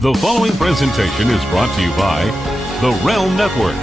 The following presentation is brought to you by the Realm Network.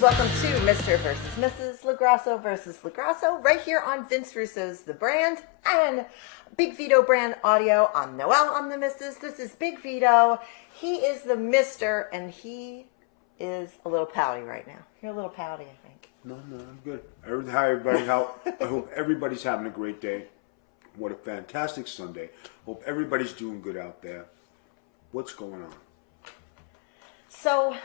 Welcome to Mr. versus Mrs. LaGrasso versus LaGrasso, right here on Vince Russo's The Brand and Big Vito Brand Audio. I'm Noelle, I'm the Mrs. This is Big Vito. He is the Mr. and he is a little pouty right now. You're a little pouty, I think. No, I'm good. Hi, everybody. I hope everybody's having a great day. What a fantastic Sunday. Hope everybody's doing good out there. What's going on? So,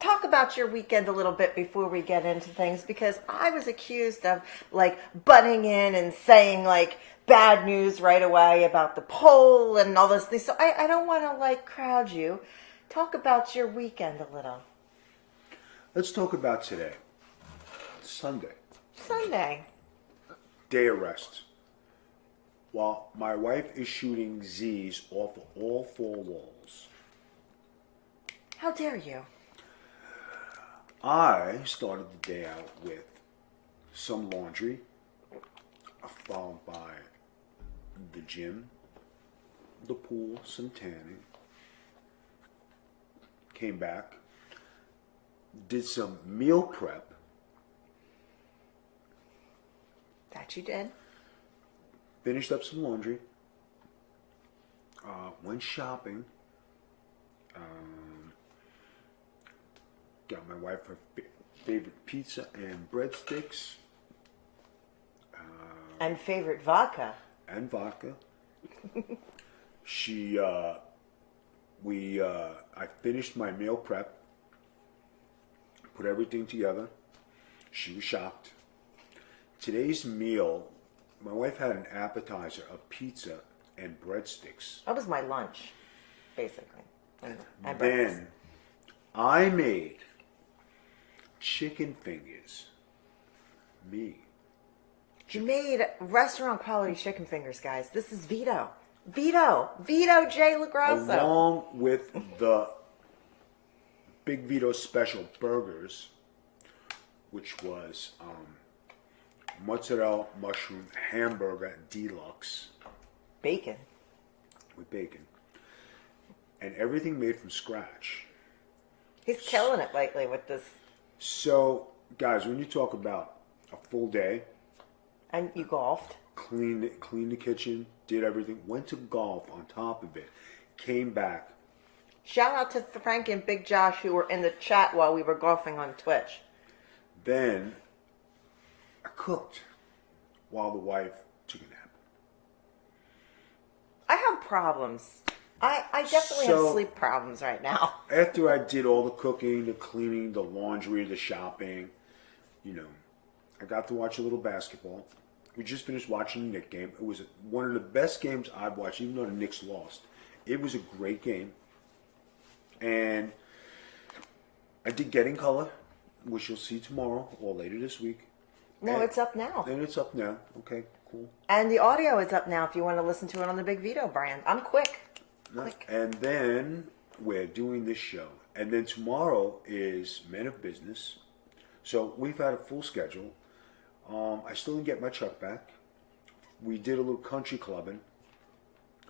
talk about your weekend a little bit before we get into things, because I was accused of like butting in and saying like bad news right away about the poll and all this thing. So I don't want to like crowd you. Talk about your weekend a little. Let's talk about today. Sunday. Day of rest. While my wife is shooting Z's off of all four walls. How dare you? I started the day out with some laundry, followed by the gym, the pool, some tanning. Came back, did some meal prep. That you did. Finished up some laundry. Went shopping. Got my wife her favorite pizza and breadsticks. And favorite vodka. And vodka. I finished my meal prep. Put everything together. She was shocked. Today's meal, my wife had an appetizer of pizza and breadsticks. That was my lunch, basically. And then I made chicken fingers. Me. You made restaurant quality chicken fingers, guys. This is Vito. Vito J. LaGrasso. Along with the Big Vito special burgers, which was mozzarella mushroom hamburger deluxe. Bacon. With bacon. And everything made from scratch. He's killing it lately with this. So, guys, when you talk about a full day. And you golfed. Cleaned the kitchen, did everything, went to golf on top of it, came back. Shout out to Frank and Big Josh who were in the chat while we were golfing on Twitch. Then I cooked while the wife took a nap. I have problems. I definitely have sleep problems right now. After I did all the cooking, the cleaning, the laundry, the shopping, I got to watch a little basketball. We just finished watching the Knicks game. It was one of the best games I've watched, even though the Knicks lost. It was a great game. And I did Get in Color, which you'll see tomorrow or later this week. No, it's up now. And it's up now. Okay, cool. And the audio is up now if you want to listen to it on the Big Vito brand. I'm quick. And then we're doing this show. And then tomorrow is Men of Business. So we've had a full schedule. I still didn't get my truck back. We did a little country clubbing.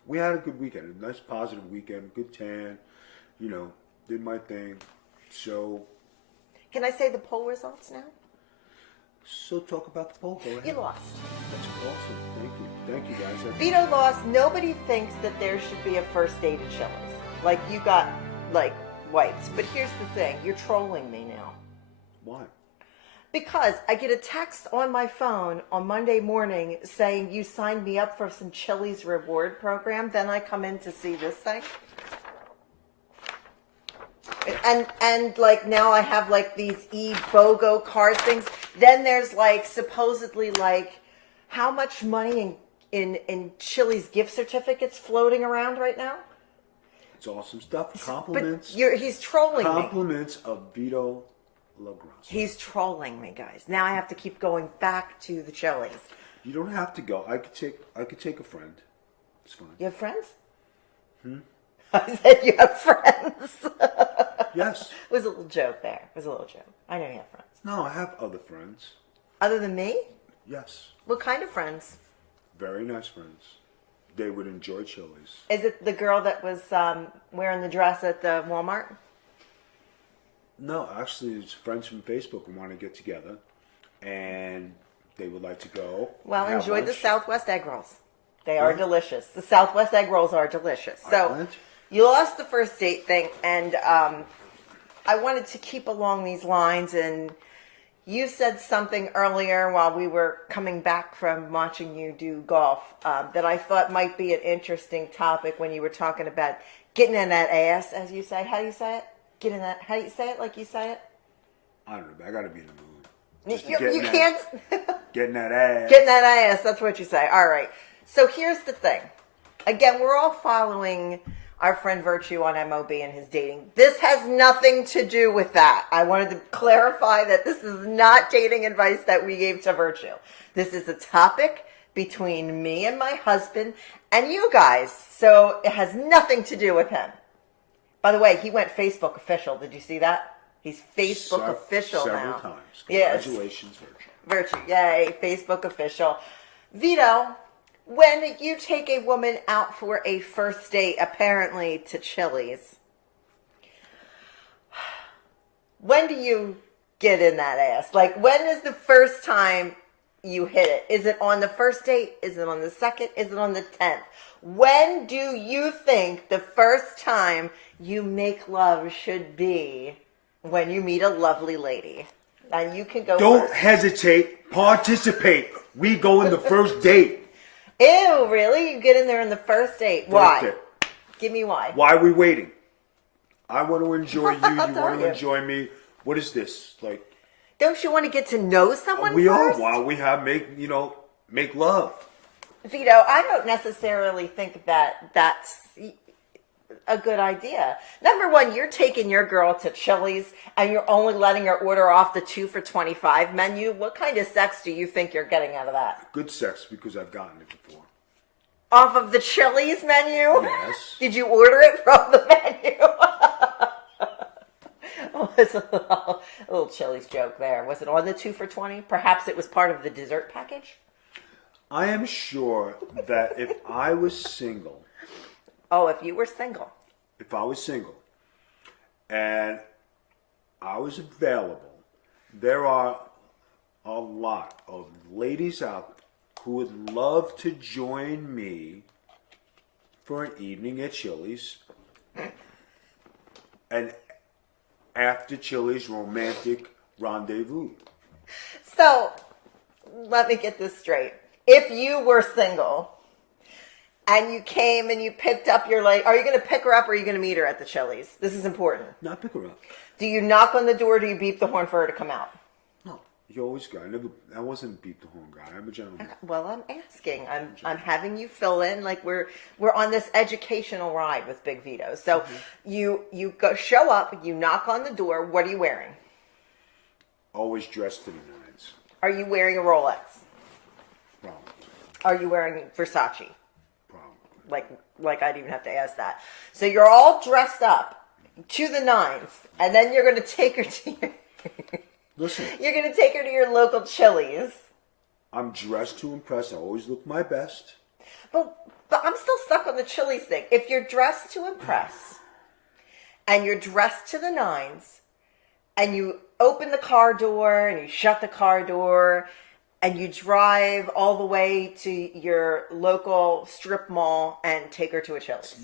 We had a good weekend, a nice positive weekend, good tan, did my thing. So. Can I say the poll results now? So talk about the poll. Go ahead. You lost. That's awesome. Thank you guys. Vito lost. Nobody thinks that there should be a first date at Chili's. Like you got wiped. But here's the thing. You're trolling me now. Why? Because I get a text on my phone on Monday morning saying you signed me up for some Chili's reward program. Then I come in to see this thing. And now I have these BOGO card things. Then there's supposedly how much money in Chili's gift certificates floating around right now? It's awesome stuff. Compliments. But he's trolling me. Compliments of Vito LaGrasse. He's trolling me, guys. Now I have to keep going back to the Chili's. You don't have to go. I could take a friend. It's fine. You have friends? I said you have friends. Yes. It was a little joke there. It was a little joke. I know you have friends. No, I have other friends. Other than me? Yes. What kind of friends? Very nice friends. They would enjoy Chili's. Is it the girl that was wearing the dress at the Walmart? No, actually, it's friends from Facebook who want to get together, and they would like to go. Well, have enjoy the lunch. Southwest egg rolls. They are delicious. The Southwest egg rolls are delicious. So Excellent. you lost the first date thing, and I wanted to keep along these lines. And you said something earlier while we were coming back from watching you do golf that I thought might be an interesting topic when you were talking about getting in that ass, as you say. How do you say it? Get in that. How do you say it? Like you say it? I don't know. I got to be in the mood. Just to You get in can't. Getting that ass. Getting that ass. That's what you say. All right. So here's the thing. Again, we're all following our friend Virtue on MOB and his dating. This has nothing to do with that. I wanted to clarify that this is not dating advice that we gave to Virtue. This is a topic between me and my husband and you guys. So it has nothing to do with him. By the way, he went Facebook official. Did you see that? He's Facebook official several now. times. Yes. Congratulations, Virtue. Virtue, yay, Facebook official. Vito, when you take a woman out for a first date, apparently to Chili's, when do you get in that ass? Like, when is the first time you hit it? Is it on the first date? Is it on the second? Is it on the 10th? When do you think the first time you make love should be when you meet a lovely lady? And you can go Don't first. hesitate. Participate. We go in the first date. Ew, really? You get in there in the first date. Why? That's it. Give me why. Why are we waiting? I want to enjoy you. You I'll tell want to you. enjoy me. What is this? Like, Don't you want to get to know someone we first? are while we have make love. Vito, I don't necessarily think that that's a good idea. Number one, you're taking your girl to Chili's and you're only letting her order off the 2 for $25 menu. What kind of sex do you think you're getting out of that? Good sex because I've gotten it before. Off of the Chili's menu? Yes. Did you order it from the menu? Oh, it's a little Chili's joke there. Was it on the 2 for $20? Perhaps it was part of the dessert package? I am sure that if I was single, Oh, if you were single. and I was available, there are a lot of ladies out who would love to join me for an evening at Chili's. And after Chili's romantic rendezvous. So, let me get this straight. If you were single and you came and you picked up your lady, are you going to pick her up or are you going to meet her at the Chili's? This is important. Not pick her up. Do you knock on the door or do you beep the horn for her to come out? No, you always go. I wasn't beat the horn guy. I'm a gentleman. Well, I'm asking. I'm having you fill in like we're on this educational ride with Big Vito. So you go show up, you knock on the door. What are you wearing? Always dressed to the nines. Are you wearing a Rolex? Probably. Are you wearing Versace? Probably. Like I'd even have to ask that. So you're all dressed up to the nines, and then you're going to take her to your Listen, you're going to take her to your local Chili's. I'm dressed to impress. I always look my best. But I'm still stuck on the Chili's thing. If you're dressed to impress, and you're dressed to the nines, and you open the car door and you shut the car door, and you drive all the way to your local strip mall and take her to a Chili's.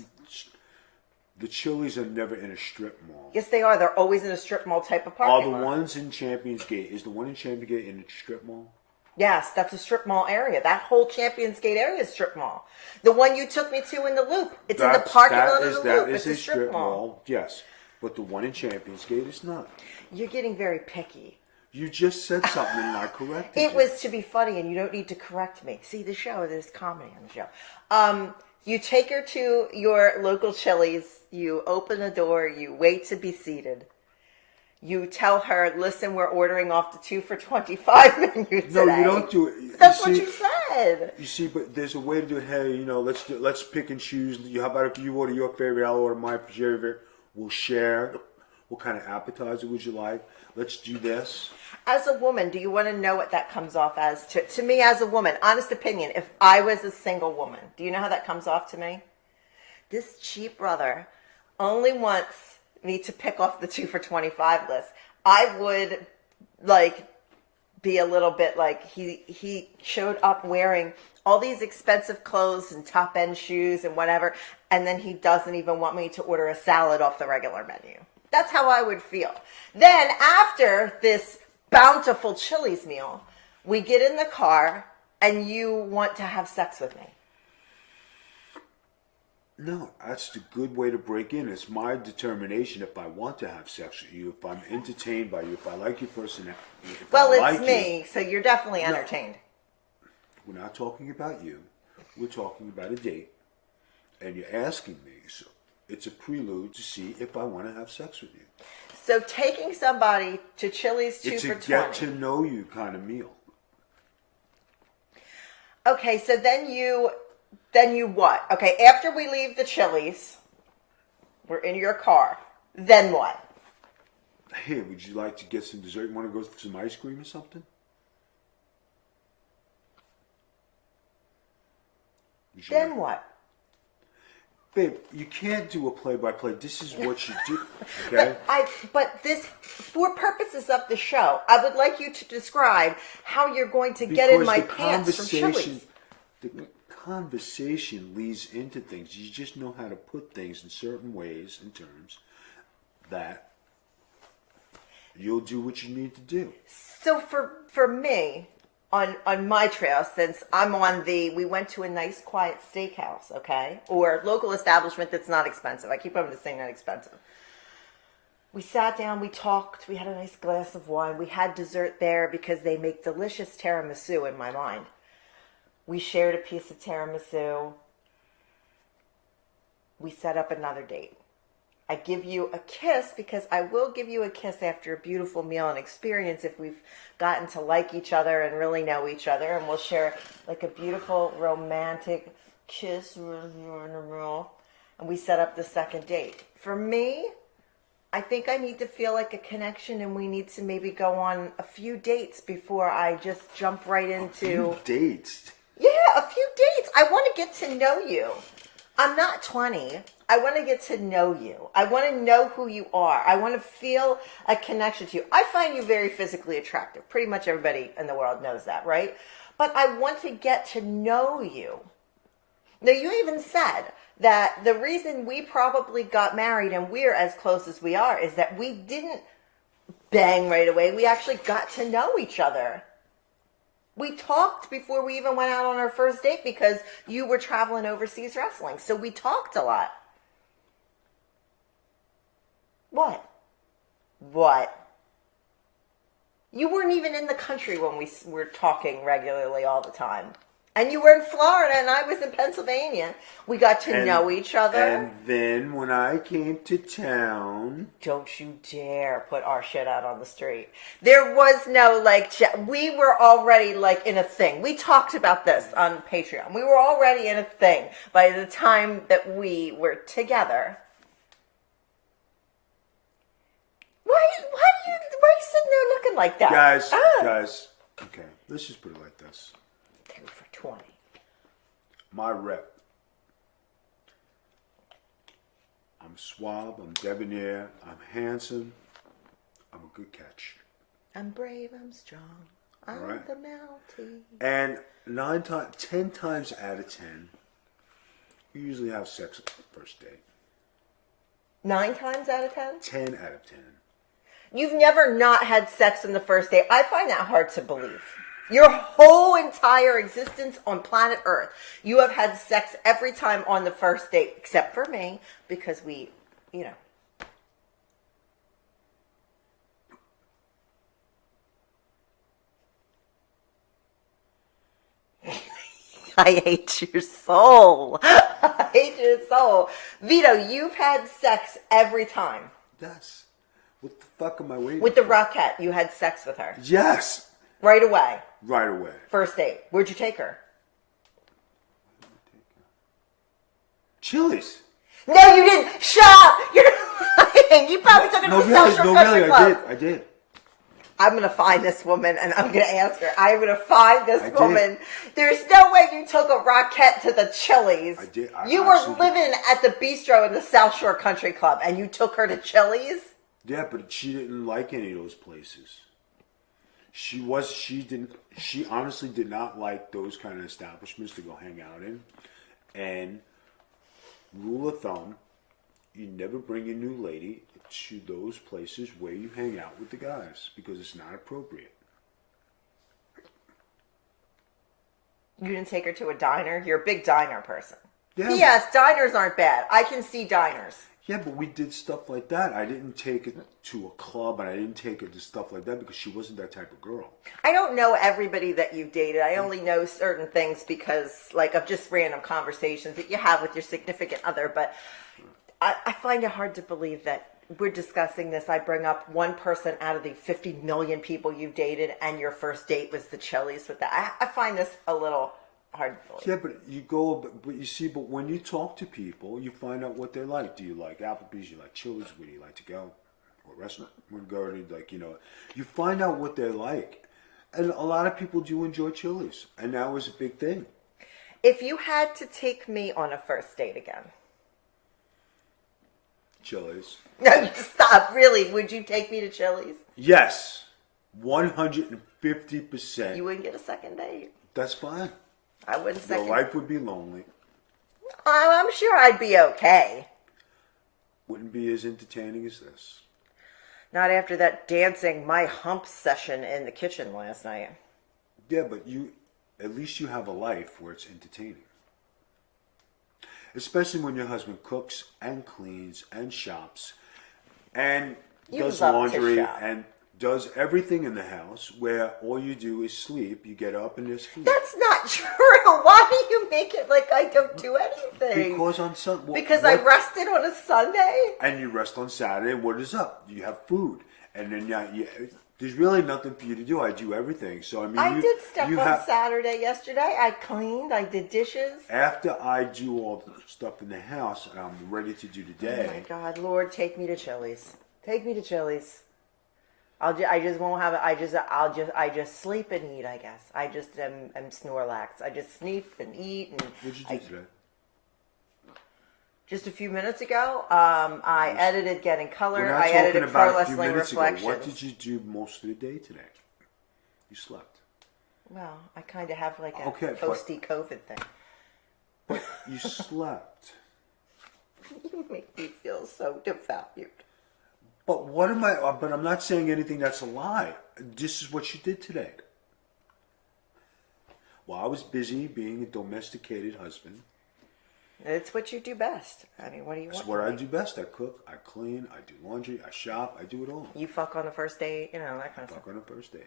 The Chili's are never in a strip mall. Yes, they are. They're always in a strip mall type of Are parking the lot. ones in Champions Gate? Is the one in Champions Gate in a strip mall? Yes, that's a strip mall area. That whole Champions Gate area is strip mall. The one you took me to in the Loop. It's in the parking lot of the Loop. It's a strip mall. Yes, but the one in Champions Gate is not. You're getting very picky. You just said something and I corrected It you. was to be funny, and you don't need to correct me. See, the show, there's comedy on the show. You take her to your local Chili's, you open the door, you wait to be seated. You tell her, listen, we're ordering off the 2 for $25 menu today. No, you don't do it. That's what you said. You see, but there's a way to do it. Hey, let's pick and choose. How about if you order your favorite, I'll order my favorite. We'll share. What kind of appetizer would you like? Let's do this. As a woman, do you want to know what that comes off as? To me, as a woman, honest opinion, if I was a single woman, do you know how that comes off to me? This cheap brother only wants me to pick off the 2 for $25 list. I would be a little bit like he showed up wearing all these expensive clothes and top end shoes and whatever, and then he doesn't even want me to order a salad off the regular menu. That's how I would feel. Then after this bountiful Chili's meal, we get in the car and you want to have sex with me. No, that's the good way to break in. It's my determination if I want to have sex with you, if I'm entertained by you, if I like your personality. Well, it's me, so you're definitely entertained. No, we're not talking about you. We're talking about a date. And you're asking me, so it's a prelude to see if I want to have sex with you. So taking somebody to Chili's 2 it's for $20. It's a get to know you kind of meal. Okay, so then you what? Okay, after we leave the Chili's, we're in your car. Then what? Hey, would you like to get some dessert? You want to go for some ice cream or something? Then what? Babe, you can't do a play-by-play. This is what you do, okay? But this, for purposes of the show, I would like you to describe how you're going to get in my pants from Chili's. The conversation leads into things. You just know how to put things in certain ways and terms that you'll do what you need to do. So for me, on my trail, since I'm on we went to a nice quiet steakhouse, okay? Or local establishment that's not expensive. I keep having to say not expensive. We sat down, we talked, we had a nice glass of wine. We had dessert there because they make delicious tiramisu in my mind. We shared a piece of tiramisu. We set up another date. I give you a kiss because I will give you a kiss after a beautiful meal and experience if we've gotten to like each other and really know each other, and we'll share like a beautiful romantic kiss and we set up the second date. For me, I think I need to feel like a connection, and we need to maybe go on a few dates before I just jump right into... A few dates? Yeah, a few dates. I want to get to know you. I'm not 20. I want to get to know you. I want to know who you are. I want to feel a connection to you. I find you very physically attractive. Pretty much everybody in the world knows that, right? But I want to get to know you. Now, you even said that the reason we probably got married and we're as close as we are is that we didn't bang right away. We actually got to know each other. We talked before we even went out on our first date because you were traveling overseas wrestling. So we talked a lot. What? You weren't even in the country when we were talking regularly all the time. And you were in Florida and I was in Pennsylvania. We got to know each other. And then when I came to town... Don't you dare put our shit out on the street. There was no, we were already, in a thing. We talked about this on Patreon. We were already in a thing by the time that we were together. Why are you sitting there looking like that? Guys, okay, let's just put it like this. 2 for 20. My rep. I'm suave, I'm debonair, I'm handsome, I'm a good catch. I'm brave, I'm strong, I'm right. the Mountie. And 10 times out of 10, you usually have sex at the first date. 9 times out of 10? 10 out of 10. You've never not had sex in the first date. I find that hard to believe. Your whole entire existence on planet Earth, you have had sex every time on the first date, except for me, because we, I hate your soul. I hate your soul. Vito, you've had sex every time. Yes. What the fuck am I waiting With the for? Rockette, you had sex with her. Yes. Right away. Right away. First date. Where'd you take her? Chili's. No, you didn't. Shut up. You're lying. You probably took her to the South Shore Country Club. I did. I'm going to find this woman and I'm going to ask her. I'm going to find this I woman. There's no way you took a Rockette to the Chili's. I did. You were living at the bistro in the South Shore Country Club and you took her to Chili's? Yeah, but she didn't like any of those places. She honestly did not like those kind of establishments to go hang out in. And rule of thumb, you never bring a new lady to those places where you hang out with the guys because it's not appropriate. You didn't take her to a diner? You're a big diner person. Yeah, P.S. Diners aren't bad. I can see diners. Yeah, but we did stuff like that. I didn't take it to a club and I didn't take her to stuff like that because she wasn't that type of girl. I don't know everybody that you've dated. I only know certain things because, like, of just random conversations that you have with your significant other. But I find it hard to believe that we're discussing this. I bring up one person out of the 50 million people you've dated and your first date was the Chili's with that. I find this a little hard to believe. Yeah, but you see, but when you talk to people, you find out what they like. Do you like Applebee's? You like Chili's? Where do you like to go? Or restaurant? You find out what they like. And a lot of people do enjoy Chili's. And that was a big thing. If you had to take me on a first date again. Chili's. No, you stop. Really, would you take me to Chili's? Yes. 150%. You wouldn't get a second date. That's fine. I wouldn't second. Your life would be lonely. I'm sure I'd be okay. Wouldn't be as entertaining as this. Not after that dancing my hump session in the kitchen last night. Yeah, but at least you have a life where it's entertaining. Especially when your husband cooks and cleans and shops and does laundry and does everything in the house where all you do is sleep. You get up and there's food. That's not true. Why do you make it like I don't do anything? Because on Sunday. Because I rested on a Sunday? And you rest on Saturday, and what is up? You have food. And then there's really nothing for you to do. I do everything. So, I mean, I did stuff on Saturday yesterday. I cleaned. I did dishes. After I do all the stuff in the house and I'm ready to do the day. Oh, my God. Lord, take me to Chili's. Take me to Chili's. I just won't have it. I just sleep and eat, I guess. I just am Snorlax. I just sleep and eat. And What'd you do today? Just a few minutes ago, I edited Getting Color. I edited Pro Wrestling Reflections. What did you do most of the day today? You slept. Well, I kind of have like a post-COVID thing. But you slept. You make me feel so devalued. But what am I? But I'm not saying anything that's a lie. This is what you did today. While I was busy being a domesticated husband. It's what you do best. I mean, what do you want? It's what I do best. I cook, I clean, I do laundry, I shop, I do it all. You fuck on the first date, you know, that kind of stuff. Fuck on the first date.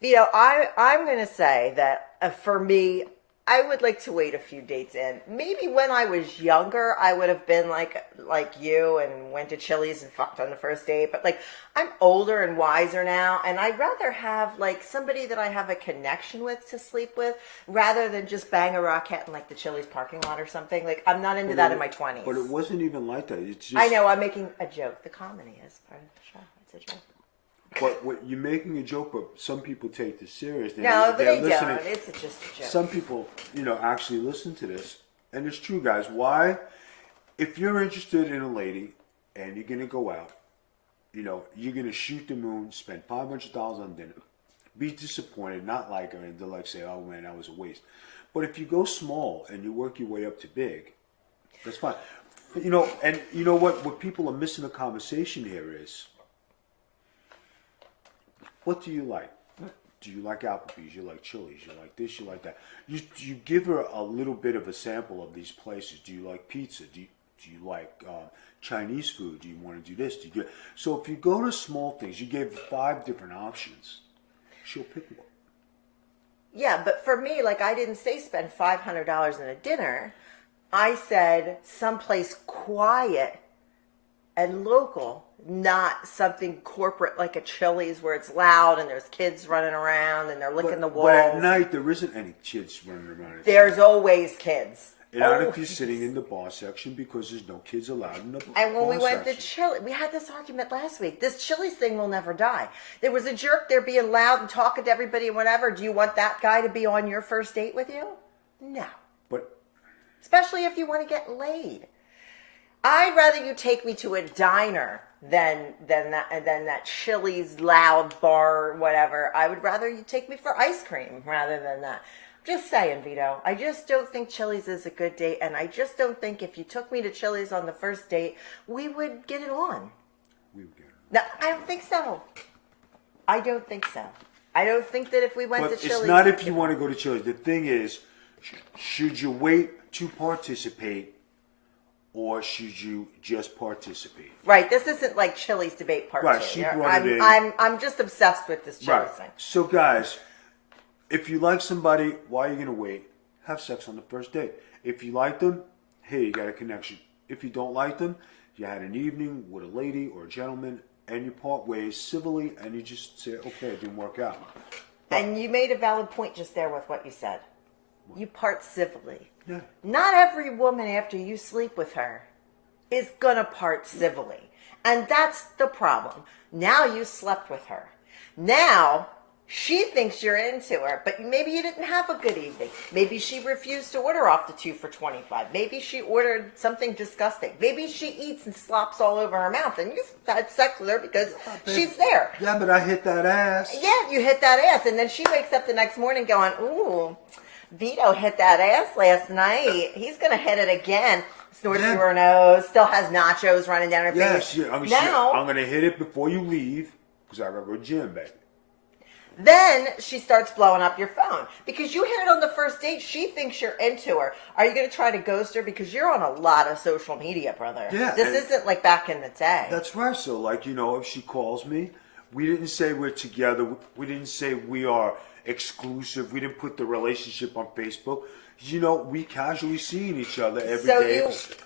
Vito, I'm going to say that for me, I would like to wait a few dates in. Maybe when I was younger, I would have been like you and went to Chili's and fucked on the first date. But like, I'm older and wiser now, and I'd rather have like somebody that I have a connection with to sleep with, rather than just bang a Rockette in like the Chili's parking lot or something. Like, I'm not into that in my 20s. But it wasn't even like that. It's just, I know, I'm making a joke. The comedy is part of the show. It's a joke. But you're making a joke, but some people take this serious. No, but they don't. It's just a joke. Some people, actually listen to this. And it's true, guys. Why? If you're interested in a lady and you're going to go out, you're going to shoot the moon, spend $500 on dinner, be disappointed, not like her, and they'll like say, oh man, that was a waste. But if you go small and you work your way up to big, that's fine. And you know what people are missing the conversation here is, what do you like? Do you like Applebee's? You like Chili's? You like this? You like that? You give her a little bit of a sample of these places. Do you like pizza? Do you like Chinese food? Do you want to do this? So if you go to small things, you give 5 different options. She'll pick one. Yeah, but for me, like, I didn't say spend $500 in a dinner. I said someplace quiet and local, not something corporate like a Chili's where it's loud and there's kids running around and they're licking the walls. But at night, there isn't any kids running around. There's always kids. Not if you're sitting in the bar section because there's no kids allowed in the bar section. And when we went to Chili, we had this argument last week. This Chili's thing will never die. There was a jerk there being loud and talking to everybody and whatever. Do you want that guy to be on your first date with you? No. But especially if you want to get laid. I'd rather you take me to a diner than that Chili's loud bar or whatever. I would rather you take me for ice cream rather than that. Just saying, Vito. I just don't think Chili's is a good date, and I just don't think if you took me to Chili's on the first date, we would get it on. we would get it. No, I don't think so. I don't think so. I don't think that if we went But to Chili's... it's not if you want to go to Chili's. The thing is, should you wait to participate or should you just participate? Right, this isn't like Chili's debate part Right, two. she brought it in. I'm just obsessed with this Chili's Right. thing. So, guys, if you like somebody, why are you going to wait? Have sex on the first date. If you like them, hey, you got a connection. If you don't like them, you had an evening with a lady or a gentleman, and you part ways civilly, and you just say, okay, it didn't work out. And you made a valid point just there with what you said. You part civilly. Yeah. Not every woman after you sleep with her is gonna part civilly. And that's the problem. Now you slept with her. Now she thinks you're into her, but maybe you didn't have a good evening. Maybe she refused to order off the 2 for $25. Maybe she ordered something disgusting. Maybe she eats and slops all over her mouth and you've had sex with her because she's there. Yeah, but I hit that ass. Yeah, you hit that ass. And then she wakes up the next morning going, ooh, Vito hit that ass last night. He's going to hit it again. Snorts through her nose, still has nachos running down her face. Yes, I'm going to hit it before you leave because I got to go to gym, baby. Then she starts blowing up your phone because you hit it on the first date. She thinks you're into her. Are you going to try to ghost her? Because you're on a lot of social media, brother. Yeah. This isn't like back in the day. That's right. So, like, if she calls me, we didn't say we're together. We didn't say we are exclusive. We didn't put the relationship on Facebook. We casually seeing each other every day. So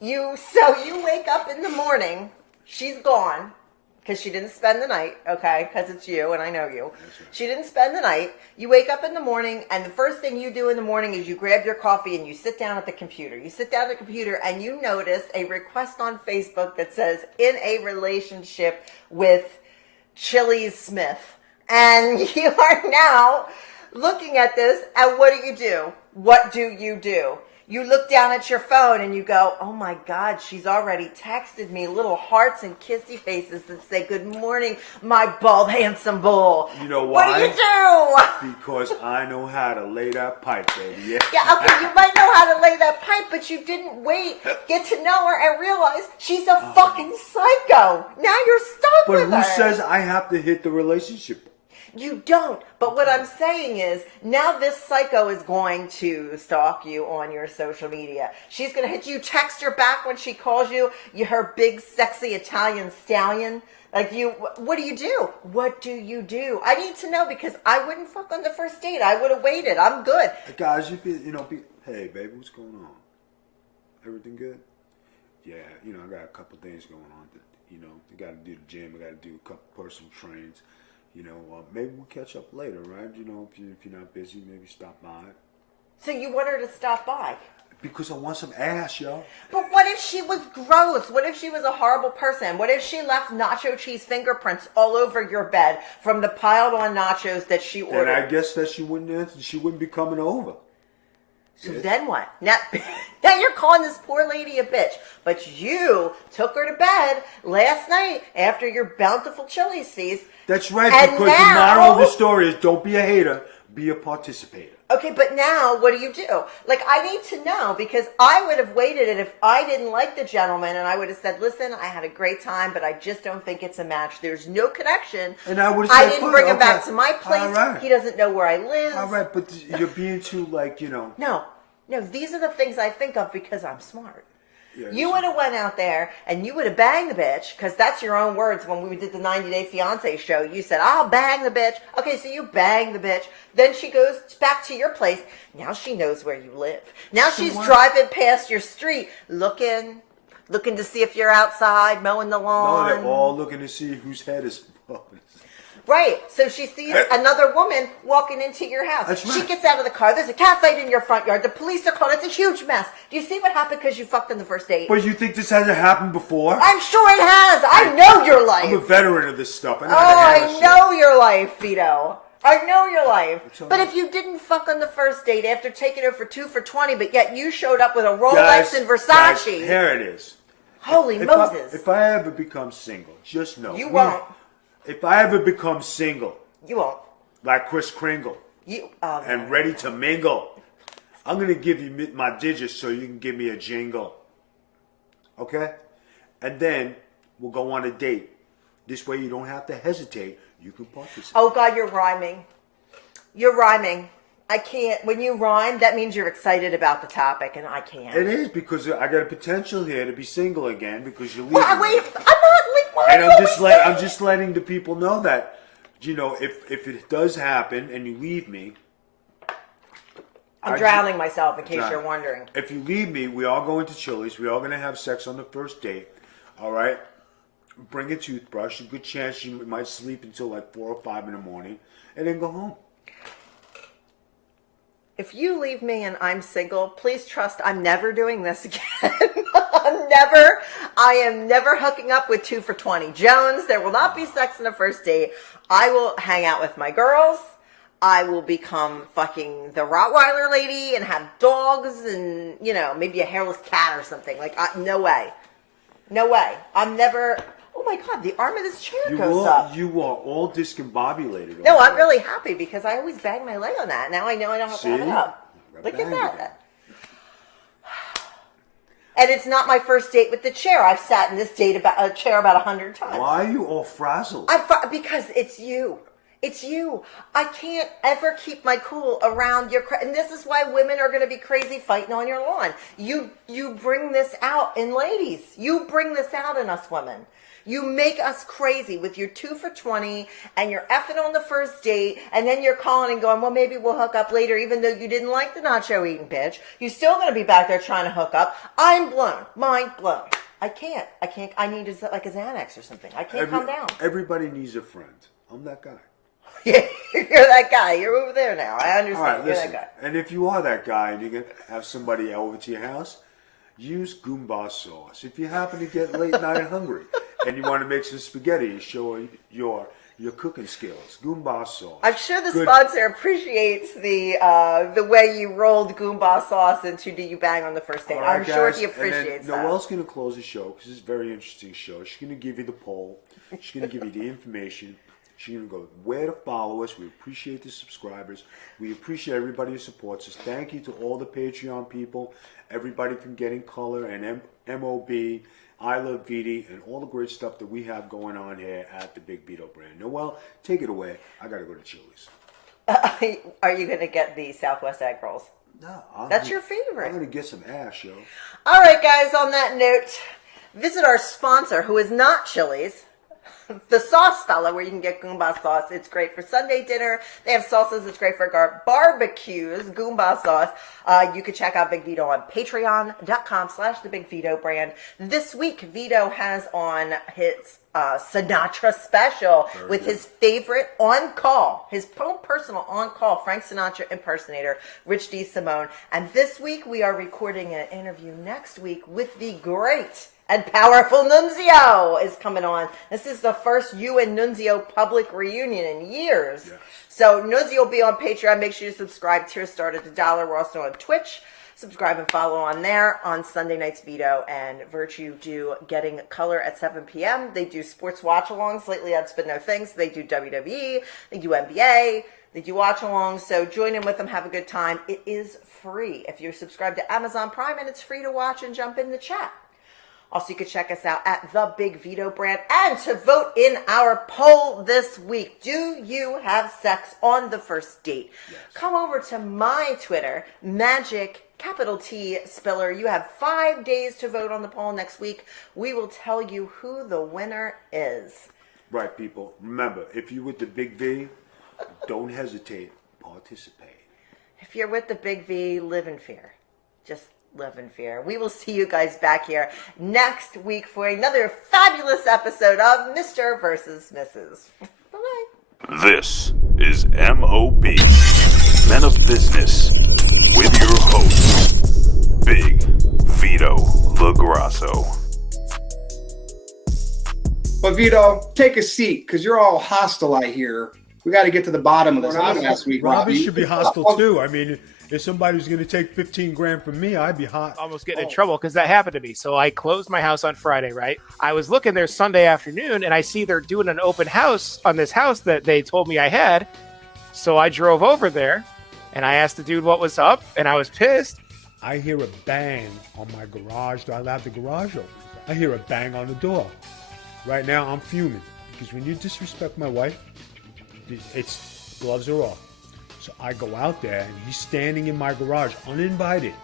you wake up in the morning. She's gone. Because she didn't spend the night, okay? Because it's you, and I know you. Right. She didn't spend the night. You wake up in the morning, and the first thing you do in the morning is you grab your coffee and you sit down at the computer. You sit down at the computer, and you notice a request on Facebook that says, in a relationship with Chili's Smith. And you are now looking at this, and what do? What do? You look down at your phone and you go, oh my God, she's already texted me little hearts and kissy faces that say, good morning, my bald, handsome bull. You know why? What do you do? Because I know how to lay that pipe, baby. Yeah, okay, you might know how to lay that pipe, but you didn't wait, get to know her, and realize she's a fucking psycho. Now you're stuck with her. But who says I have to hit the relationship? You don't. But what I'm saying is, now this psycho is going to stalk you on your social media. She's going to hit you, text her back when she calls you, her big, sexy Italian stallion. Like what do you do? What do you do? I need to know because I wouldn't fuck on the first date. I would have waited. I'm good. Guys, hey, baby, what's going on? Everything good? Yeah, I got a couple things going on. I got to do the gym. I got to do a couple personal trains. Maybe we'll catch up later, right? If you're not busy, maybe stop by. So you want her to stop by? Because I want some ass, yo. But what if she was gross? What if she was a horrible person? What if she left nacho cheese fingerprints all over your bed from the piled on nachos that she ordered? And I guess that she wouldn't answer. She wouldn't be coming over. So then what? Now you're calling this poor lady a bitch. But you took her to bed last night after your bountiful Chili's feast. That's right, and because now, the moral of the story is don't be a hater, be a participator. Okay, but now what do? Like, I need to know because I would have waited it if I didn't like the gentleman and I would have said, listen, I had a great time, but I just don't think it's a match. There's no connection. And I would have said, I didn't bring him back to my place. Right. He doesn't know where I live. All right, but you're being too, No, these are the things I think of because I'm smart. You would have went out there and you would have banged the bitch, because that's your own words. When we did the 90 Day Fiance show, you said, I'll bang the bitch. Okay, so you bang the bitch. Then she goes back to your place. Now she knows where you live. Now she's driving past your street, looking to see if you're outside mowing the lawn. No, they're all looking to see whose head is above. Right. So she sees another woman walking into your house. That's right. She gets out of the car. There's a cat fight in your front yard. The police are called. It's a huge mess. Do you see what happened because you fucked on the first date? But you think this hasn't happened before? I'm sure it has. I know your life. I'm a veteran of this stuff. I know your life, Vito. I know your life. But right. if you didn't fuck on the first date after taking her for 2 for $20, but yet you showed up with a Rolex and Versace. Guys, here it is. Holy Moses. If I ever become single, just know. You won't. If I ever become single. You won't. Like Kris Kringle. And ready to mingle. I'm going to give you my digits so you can give me a jingle. Okay? And then we'll go on a date. This way you don't have to hesitate. You can participate. Oh, God, you're rhyming. You're rhyming. I can't. When you rhyme, that means you're excited about the topic, and I can't. It is, because I got a potential here to be single again because you're leaving. Well, wait, I'm not. And I'm just letting the people know that, you know, if it does happen and you leave me, I'm drowning myself in case you're wondering. If you leave me, we are going to Chili's. We are going to have sex on the first date. All right. Bring a toothbrush. A good chance you might sleep until like 4 or 5 in the morning, and then go home. If you leave me and I'm single, please trust I'm never doing this again. I am never hooking up with 2 for $20 Jones. There will not be sex on the first date. I will hang out with my girls. I will become fucking the Rottweiler lady and have dogs and, you know, maybe a hairless cat or something. Like, no way. No way. I'm never... Oh my God, the arm of this chair goes up. You are all discombobulated. No, I'm really happy because I always bang my leg on that. Now I know I don't have to have it up. Look at that. And it's not my first date with the chair. I've sat in this chair about 100 times. Why are you all frazzled? Because it's you. It's you. I can't ever keep my cool around your... And this is why women are going to be crazy fighting on your lawn. You bring this out in ladies. You bring this out in us women. You make us crazy with your 2 for $20 and you're effing on the first date, and then you're calling and going, well, maybe we'll hook up later, even though you didn't like the nacho eating bitch. You're still going to be back there trying to hook up. I'm blown. Mind blown. I can't. I need like a Xanax or something. I can't calm down. Everybody needs a friend. I'm that guy. Yeah, you're that guy. You're over there now. I understand. All right, listen. You're that guy. And if you are that guy and you're going to have somebody over to your house, use Goomba sauce. If you happen to get late night hungry and you want to make some spaghetti to show your cooking skills, Goomba sauce. I'm sure the sponsor appreciates the way you rolled Goomba sauce into Do You Bang on the First Date. I'm sure he appreciates that. Noelle's going to close the show because it's a very interesting show. She's going to give you the poll. She's going to give you the information. She's going to go where to follow us. We appreciate the subscribers. We appreciate everybody who supports us. Thank you to all the Patreon people, everybody from Getting Color and MOB, I Love Viti, and all the great stuff that we have going on here at the Big Vito brand. Noelle, take it away. I got to go to Chili's. Are you going to get the Southwest egg rolls? No. That's your favorite. I'm going to get some ash, yo. All right, guys, on that note, visit our sponsor, who is not Chili's. The Sauce Fella, where you can get Goomba sauce. It's great for Sunday dinner. They have salsas. It's great for barbecues. Goomba sauce. You can check out Big Vito on patreon.com/the Big Vito brand. This week, Vito has on his Sinatra special with his favorite on-call, his own personal on-call Frank Sinatra impersonator, Rich D. Simone. And this week, we are recording an interview next week with the great and powerful Nunzio is coming on. This is the first you and Nunzio public reunion in years. Yes. So Nunzio will be on Patreon. Make sure you subscribe. Tiers start at $1. We're also on Twitch. Subscribe and follow on there. On Sunday nights, Vito and Virtue do Getting Color at 7 p.m. They do sports watch-alongs. Lately, that's been their things. They do WWE. They do NBA. They do watch-alongs. So join in with them. Have a good time. It is free. If you're subscribed to Amazon Prime, and it's free to watch and jump in the chat. Also, you can check us out at The Big Vito Brand. And to vote in our poll this week, do you have sex on the first date? Yes. Come over to my Twitter, Magic capital T Spiller. You have 5 days to vote on the poll. Next week, we will tell you who the winner is. Right, people. Remember, if you're with the Big V, don't hesitate. Participate. If you're with the Big V, live in fear. Just live in fear. We will see you guys back here next week for another fabulous episode of Mr. versus Mrs. Bye-bye. This is MOB, Men of Business, with your host, Big Vito LaGrasso. But Vito, take a seat, because you're all hostile, I hear. We got to get to the bottom of this. Last week, Robbie should be hostile too. I mean, if somebody was going to take 15 grand from me, I'd be hot. Almost getting in trouble because that happened to me. So I closed my house on Friday, right? I was looking there Sunday afternoon, and I see they're doing an open house on this house that they told me I had. So I drove over there, and I asked the dude what was up, and I was pissed. I hear a bang on my garage. I have the garage open. I hear a bang on the door. Right now, I'm fuming because when you disrespect my wife, it's gloves are off. So I go out there, and he's standing in my garage, uninvited.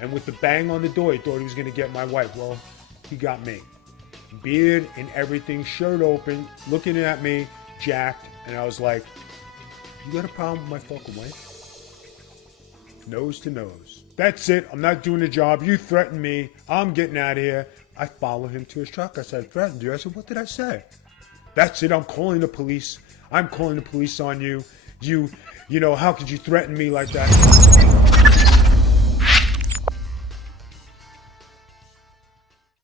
And with the bang on the door, he thought he was going to get my wife. Well, he got me. Beard and everything, shirt open, looking at me, jacked. And I was like, you got a problem with my fucking wife? Nose to nose. That's it. I'm not doing the job. You threatened me. I'm getting out of here. I follow him to his truck. I said, I threatened you. I said, what did I say? That's it. I'm calling the police. I'm calling the police on you. You know, how could you threaten me like that?